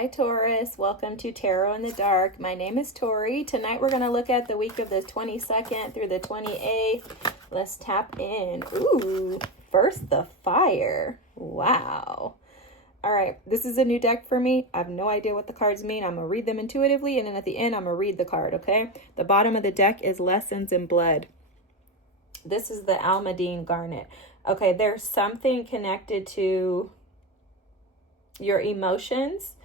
Hi Taurus, welcome to Tarot in the Dark. My name is Tori. Tonight we're going to look at the week of the 22nd through the 28th. Let's tap in. Ooh, first the fire. Wow. All right, this is a new deck for me. I have no idea what the cards mean. I'm going to read them intuitively, and then at the end I'm going to read the card, okay? The bottom of the deck is Lessons in Blood. This is the Almadine Garnet. Okay, there's something connected to your emotions.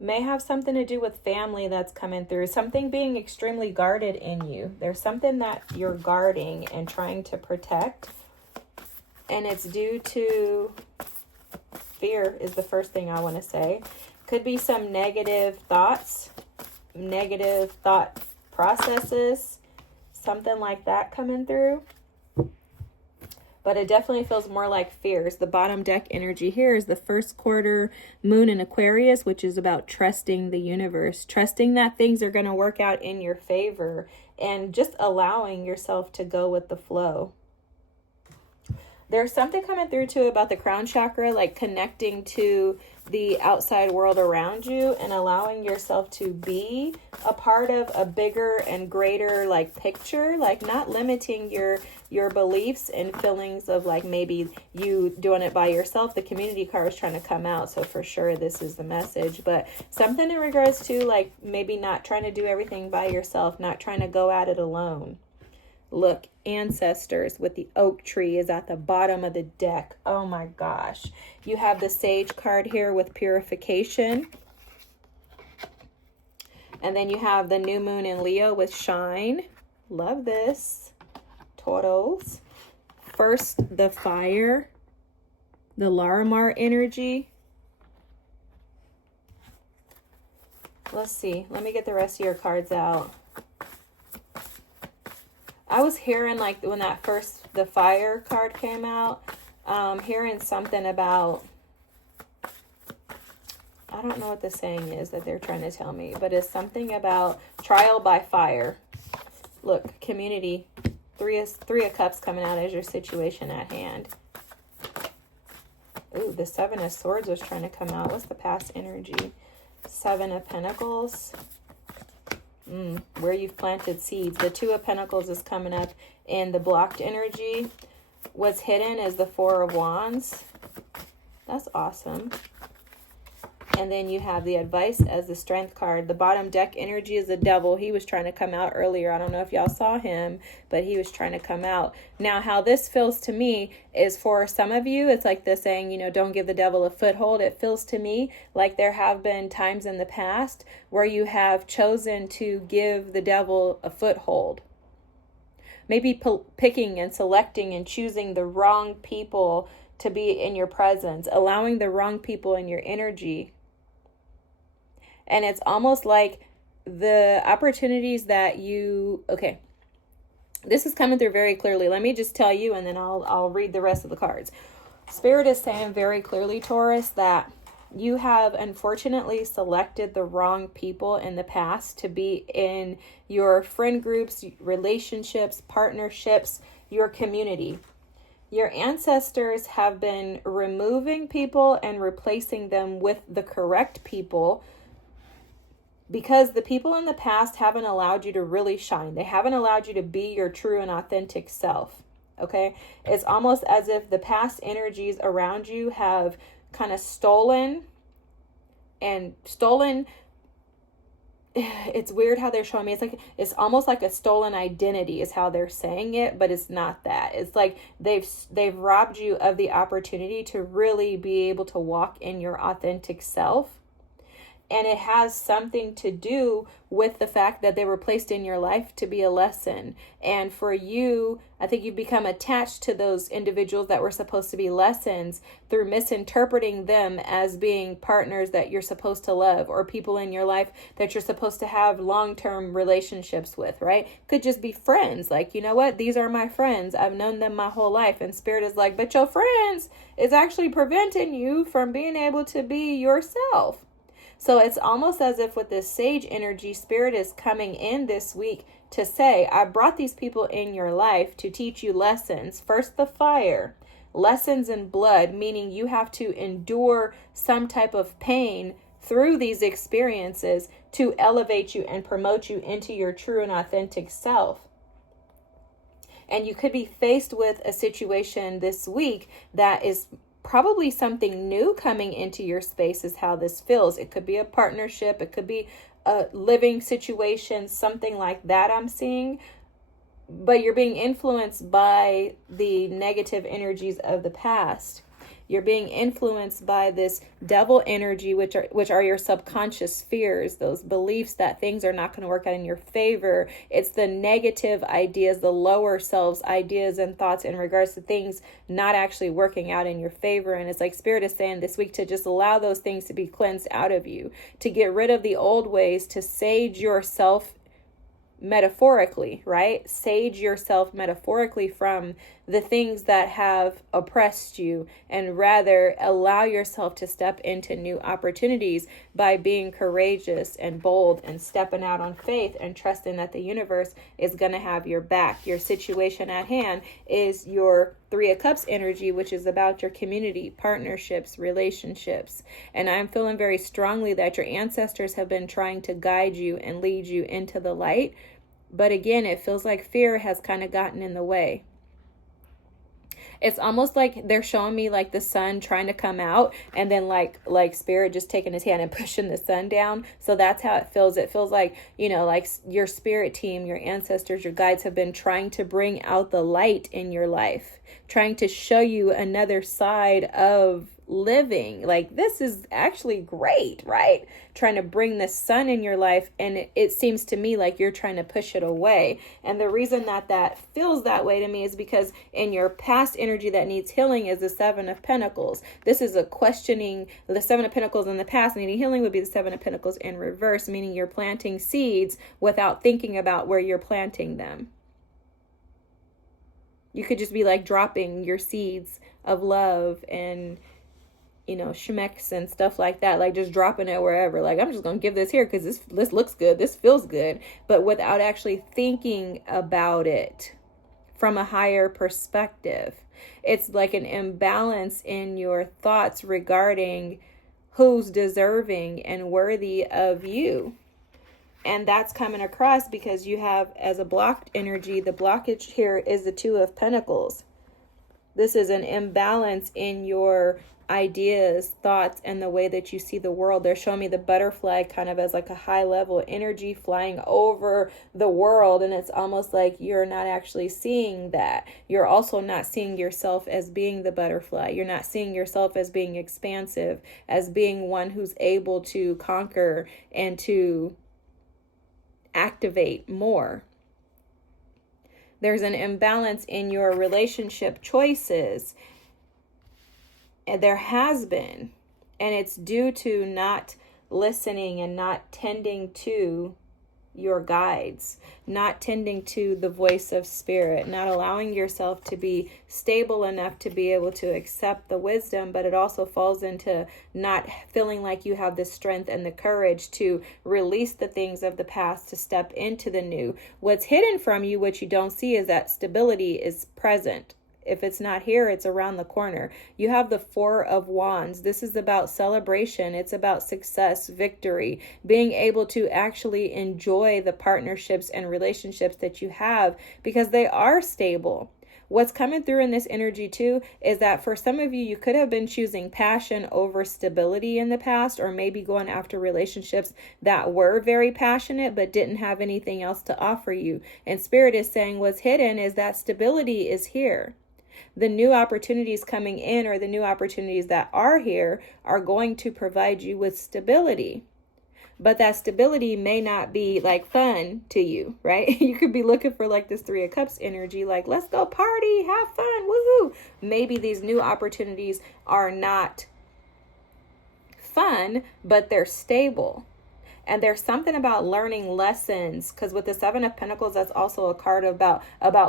May have something to do with family that's coming through. Something being extremely guarded in you. There's something that you're guarding and trying to protect. And it's due to fear is the first thing I want to say. Could be some negative thoughts, negative thought processes, something like that coming through. But it definitely feels more like fears. The bottom deck energy here is the first quarter moon in Aquarius, which is about trusting the universe, trusting that things are going to work out in your favor, and just allowing yourself to go with the flow. There's something coming through too about the crown chakra, like connecting to the outside world around you and allowing yourself to be a part of a bigger and greater like picture, like not limiting your beliefs and feelings of like maybe you doing it by yourself. The community card is trying to come out, so for sure this is the message, but something in regards to like maybe not trying to do everything by yourself, not trying to go at it alone. Look, ancestors with the oak tree is at the bottom of the deck. Oh my gosh. You have the sage card here with purification. And then you have the new moon in Leo with shine. Love this. Taurus. First, the fire. The Larimar energy. Let's see. Let me get the rest of your cards out. I was hearing like when the fire card came out, hearing something about, I don't know what the saying is that they're trying to tell me, but it's something about trial by fire. Look, community, three of cups coming out as your situation at hand. Ooh, the 7 of swords was trying to come out. What's the past energy? 7 of pentacles. Where you've planted seeds. The 2 of Pentacles is coming up in the blocked energy. What's hidden is the 4 of Wands. That's awesome. And then you have the advice as the strength card. The bottom deck energy is the devil. He was trying to come out earlier. I don't know if y'all saw him, but he was trying to come out. Now, how this feels to me is for some of you, it's like the saying, you know, don't give the devil a foothold. It feels to me like there have been times in the past where you have chosen to give the devil a foothold. Maybe picking and selecting and choosing the wrong people to be in your presence, allowing the wrong people in your energy. And it's almost like the opportunities that okay, this is coming through very clearly. Let me just tell you, and then I'll read the rest of the cards. Spirit is saying very clearly, Taurus, that you have unfortunately selected the wrong people in the past to be in your friend groups, relationships, partnerships, your community. Your ancestors have been removing people and replacing them with the correct people, because the people in the past haven't allowed you to really shine. They haven't allowed you to be your true and authentic self. Okay? It's almost as if the past energies around you have kind of stolen. It's weird how they're showing me. It's almost like a stolen identity is how they're saying it, but it's not that. It's like they've robbed you of the opportunity to really be able to walk in your authentic self. And it has something to do with the fact that they were placed in your life to be a lesson. And for you, I think you've become attached to those individuals that were supposed to be lessons through misinterpreting them as being partners that you're supposed to love, or people in your life that you're supposed to have long-term relationships with, right? Could just be friends. Like, you know what? These are my friends. I've known them my whole life. And Spirit is like, but your friends is actually preventing you from being able to be yourself. So it's almost as if with this sage energy, Spirit is coming in this week to say, I brought these people in your life to teach you lessons. First, the fire. lessons in blood, meaning you have to endure some type of pain through these experiences to elevate you and promote you into your true and authentic self. And you could be faced with a situation this week that is probably something new coming into your space, is how this feels. It could be a partnership, it could be a living situation, something like that I'm seeing. But you're being influenced by the negative energies of the past. You're being influenced by this devil energy, which are your subconscious fears, those beliefs that things are not going to work out in your favor. It's the negative ideas, the lower selves ideas and thoughts in regards to things not actually working out in your favor. And it's like Spirit is saying this week to just allow those things to be cleansed out of you, to get rid of the old ways, to sage yourself metaphorically, right? Sage yourself metaphorically from the things that have oppressed you, and rather allow yourself to step into new opportunities by being courageous and bold and stepping out on faith and trusting that the universe is going to have your back. Your situation at hand is your Three of Cups energy, which is about your community, partnerships, relationships. And I'm feeling very strongly that your ancestors have been trying to guide you and lead you into the light. But again, it feels like fear has kind of gotten in the way. It's almost like they're showing me like the sun trying to come out, and then like Spirit just taking his hand and pushing the sun down. So that's how it feels. It feels like, like your spirit team, your ancestors, your guides have been trying to bring out the light in your life, trying to show you another side of living. Like, this is actually great, right? Trying to bring the sun in your life, and it seems to me like you're trying to push it away. And the reason that feels that way to me is because in your past energy that needs healing is the Seven of Pentacles. This is a questioning. The Seven of Pentacles in the past needing healing would be the Seven of Pentacles in reverse, meaning you're planting seeds without thinking about where you're planting them. You could just be like dropping your seeds of love and shmecks and stuff like that, like just dropping it wherever. Like, I'm just gonna give this here because this looks good, this feels good, but without actually thinking about it from a higher perspective. It's like an imbalance in your thoughts regarding who's deserving and worthy of you. And that's coming across because you have, as a blocked energy, the blockage here is the Two of Pentacles. This is an imbalance in your ideas, thoughts, and the way that you see the world. They're showing me the butterfly kind of as like a high level energy flying over the world, and it's almost like you're not actually seeing that. You're also not seeing yourself as being the butterfly. You're not seeing yourself as being expansive, as being one who's able to conquer and to activate more. There's an imbalance in your relationship choices. There has been, and it's due to not listening and not tending to your guides, not tending to the voice of Spirit, not allowing yourself to be stable enough to be able to accept the wisdom. But it also falls into not feeling like you have the strength and the courage to release the things of the past, to step into the new. What's hidden from you, what you don't see, is that stability is present. If it's not here, it's around the corner. You have the Four of Wands. This is about celebration. It's about success, victory, being able to actually enjoy the partnerships and relationships that you have because they are stable. What's coming through in this energy too is that for some of you, you could have been choosing passion over stability in the past, or maybe going after relationships that were very passionate but didn't have anything else to offer you. And Spirit is saying what's hidden is that stability is here. The new opportunities coming in, or the new opportunities that are here, are going to provide you with stability. But that stability may not be like fun to you, right? You could be looking for like this Three of Cups energy, like, let's go party, have fun, woohoo. Maybe these new opportunities are not fun, but they're stable. And there's something about learning lessons, because with the Seven of Pentacles, that's also a card about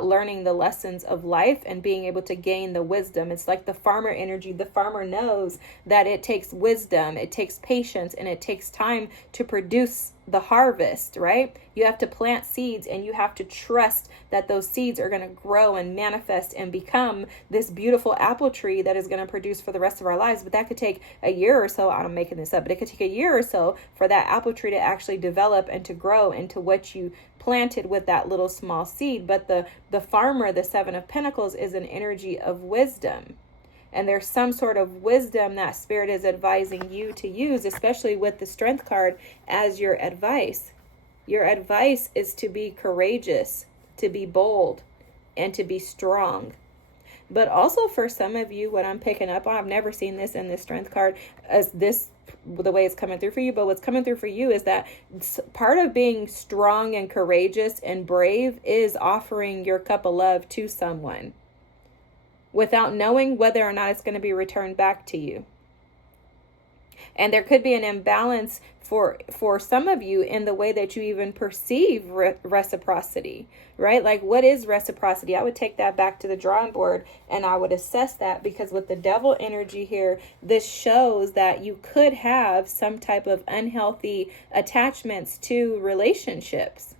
learning the lessons of life and being able to gain the wisdom. It's like the farmer energy. The farmer knows that it takes wisdom, it takes patience, and it takes time to produce the harvest, right? You have to plant seeds, and you have to trust that those seeds are going to grow and manifest and become this beautiful apple tree that is going to produce for the rest of our lives. But that could take a year or so. I'm making this up, but it could take a year or so for that apple tree to actually develop and to grow into what you planted with that little small seed. But the farmer, the Seven of Pentacles, is an energy of wisdom. And there's some sort of wisdom that Spirit is advising you to use, especially with the Strength card as your advice. Your advice is to be courageous, to be bold, and to be strong. But also for some of you, what I'm picking up on, I've never seen this in the Strength card as this, the way it's coming through for you, but what's coming through for you is that part of being strong and courageous and brave is offering your cup of love to someone without knowing whether or not it's going to be returned back to you. And there could be an imbalance for some of you in the way that you even perceive reciprocity, right? Like, what is reciprocity? I would take that back to the drawing board and I would assess that, because with the Devil energy here, this shows that you could have some type of unhealthy attachments to relationships.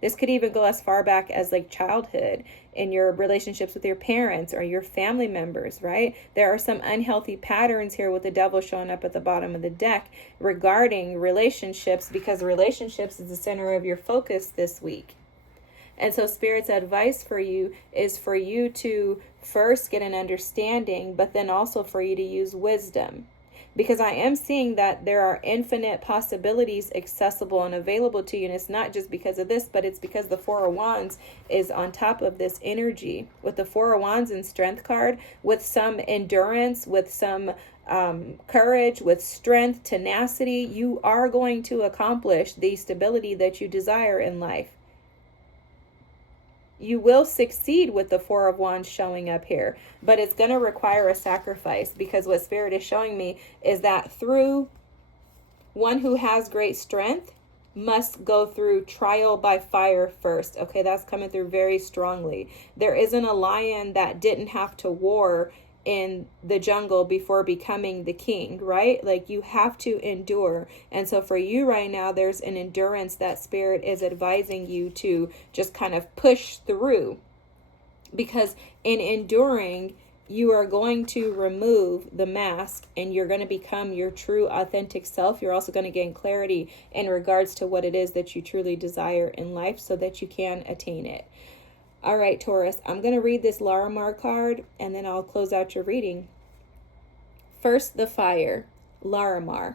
This could even go as far back as like childhood, in your relationships with your parents or your family members, right? There are some unhealthy patterns here with the Devil showing up at the bottom of the deck regarding relationships, because relationships is the center of your focus this week. And so Spirit's advice for you is for you to first get an understanding, but then also for you to use wisdom. Because I am seeing that there are infinite possibilities accessible and available to you. And it's not just because of this, but it's because the Four of Wands is on top of this energy. With the Four of Wands and Strength card, with some endurance, with some courage, with strength, tenacity, you are going to accomplish the stability that you desire in life. You will succeed with the Four of Wands showing up here, but it's going to require a sacrifice, because what Spirit is showing me is that through one who has great strength must go through trial by fire first. Okay, that's coming through very strongly. There isn't a lion that didn't have to war in the jungle before becoming the king, right? Like, you have to endure. And so for you right now, there's an endurance that Spirit is advising you to just kind of push through, because in enduring, you are going to remove the mask and you're going to become your true authentic self. You're also going to gain clarity in regards to what it is that you truly desire in life so that you can attain it. All right, Taurus, I'm going to read this Larimar card and then I'll close out your reading. First, the fire. Larimar.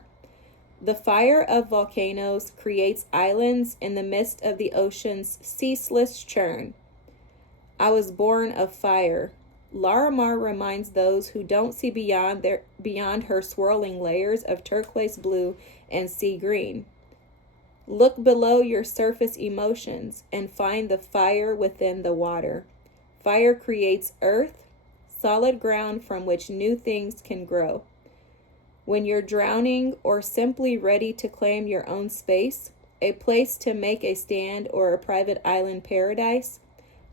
The fire of volcanoes creates islands in the midst of the ocean's ceaseless churn. I was born of fire. Larimar reminds those who don't see beyond her swirling layers of turquoise blue and sea green. Look below your surface emotions and find the fire within the water. Fire creates earth, solid ground from which new things can grow. When you're drowning or simply ready to claim your own space, a place to make a stand or a private island paradise,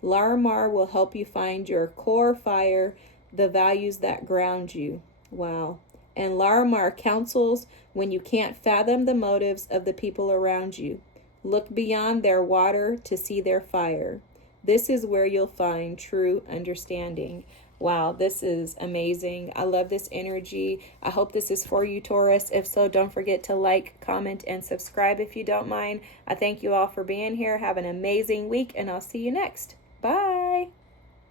Larimar will help you find your core fire, the values that ground you. Wow. And Larimar counsels when you can't fathom the motives of the people around you. Look beyond their water to see their fire. This is where you'll find true understanding. Wow, this is amazing. I love this energy. I hope this is for you, Taurus. If so, don't forget to like, comment, and subscribe if you don't mind. I thank you all for being here. Have an amazing week, and I'll see you next. Bye.